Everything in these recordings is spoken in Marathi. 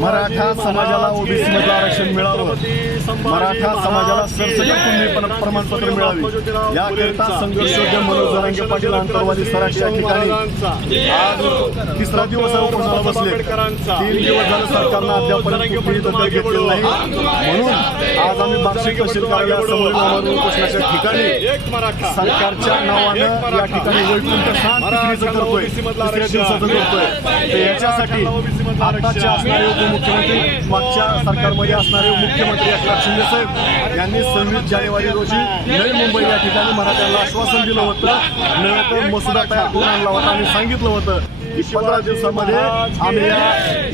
मराठा समाजाला ओबीसी मधलं आरक्षण मिळावं, मराठा समाजाला सरसकट कुणबी प्रमाणपत्र मिळावे याकरिता संघर्षयोद्धे मनोज जरांगे पाटील आंतरवादी सराटी या ठिकाणी आज तिसरा दिवस उपोषणाला बसले। 3 दिवस झाले सरकारनं अद्यापर्यंत कुठलीही दखल घेतलेली नाही, म्हणून आज आम्ही बार्शी तहसील कार्यालयासमोर आमरण उपोषणाच्या ठिकाणी सरकारच्या नावानं या ठिकाणी वैकुंठ स्नान तिसरीचं करतोय, तिसऱ्या दिवसाचं करतोय। तर याच्यासाठी आताचे असणारे उपमुख्यमंत्री, मागच्या सरकारमध्ये असणारे मुख्यमंत्री एकनाथ शिंदे साहेब यांनी 26 जानेवारी रोजी नवी मुंबई या ठिकाणी मराठ्यांना आश्वासन दिलं होतं, नव्हे तर मसुदा तयार करून आणला होता आणि सांगितलं होतं की 15 दिवसामध्ये आम्ही या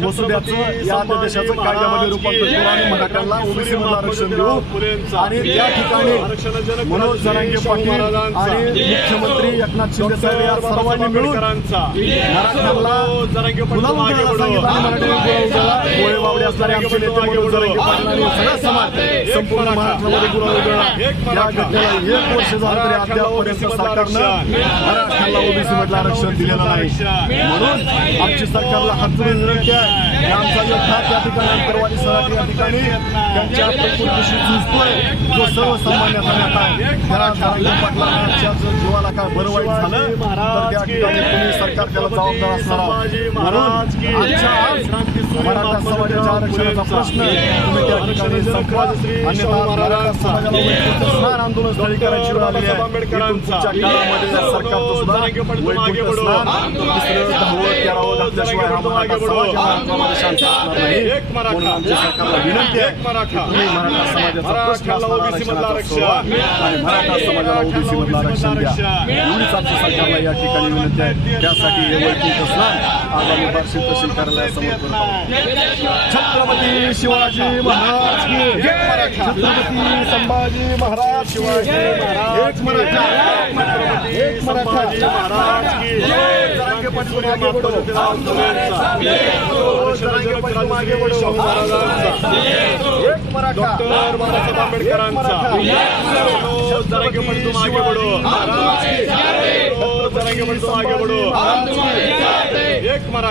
मसुद्याचं या अध्यादेशाचं कायद्यामध्ये रूपांतर करू आणि मराठ्यांना ओबीसी मध्ये आरक्षण देऊ। आणि त्या ठिकाणी मनोज जरांगे पाटील आणि मुख्यमंत्री एकनाथ शिंदे साहेब या सर्वांनी मिळून मराठ्यांना गुलाम उधळायला सांगितलं आणि मराठ्यांनी गोळे वावडे असणारे आमचे नेते मनोज जरांगे पाटील आणि सगळा समाज संपूर्ण महाराष्ट्रामध्ये गुलाम उधळला। या घटनेला 1 वर्ष झालं तरी अद्यापपर्यंत सरकारनं मराठ्यांना ओबीसी मधलं आरक्षण दिलेलं नाही, म्हणून आमची सरकारला हात जोडून विनंती आहे की आमचा योद्धा त्या ठिकाणी आंतरवादी सराटी या ठिकाणी त्यांच्या प्रकृतीशी झुंजतोय, जो सर्वसामान्यांचा नेता आहे, त्या जरांगे पाटलांच्या जीवाला काय बरं वाईट झालं तर त्या ठिकाणी तुम्ही सरकार त्याला जबाबदार असणार आहोत। म्हणून आजच्या आज मराठा समाजाच्या आरक्षणाचा प्रश्न तुम्ही त्या ठिकाणी संपवा, अन्यथा मराठा समाजाला वैकुंठ स्नान आंदोलन स्थळी करायची वेळ आली आहे। इथून पुढच्या काळामध्ये सरकारचं सुद्धा वैकुंठ स्नान दुसरं 10व 13व घातल्याशिवाय हा मराठा समाज महाराष्ट्रामध्ये शांत असणार नाही, म्हणून आमच्या सरकारला विनंती आहे तुम्ही मराठा समाजाचा प्रश्न असणारा आरक्षणाचा सोडवा आणि मराठा समाजाला ओबीसी मधलं आरक्षण द्या, एवढीच आमच्या सरकारला या ठिकाणी विनंती आहे। त्यासाठी हे वैकुंठ स्नान आज आम्ही बार्शी तहसील कार्यालयासमोर करत आहोत। छत्रपती शिवाजी महाराज की जय, छत्रपती संभाजी महाराज की जय, एक मराठा, एक मराठा महाराज की जय। जरांगे पाटील आगे बढ़ो, जरांगे पाटील आगे बढ़ो, एक मराठा, डॉक्टर बाबासाहेब आंबेडकरांचा जरांगे पाटील आगे बढ़ो, जरांगे पाटील आगे बढ़ो, एक मराठा।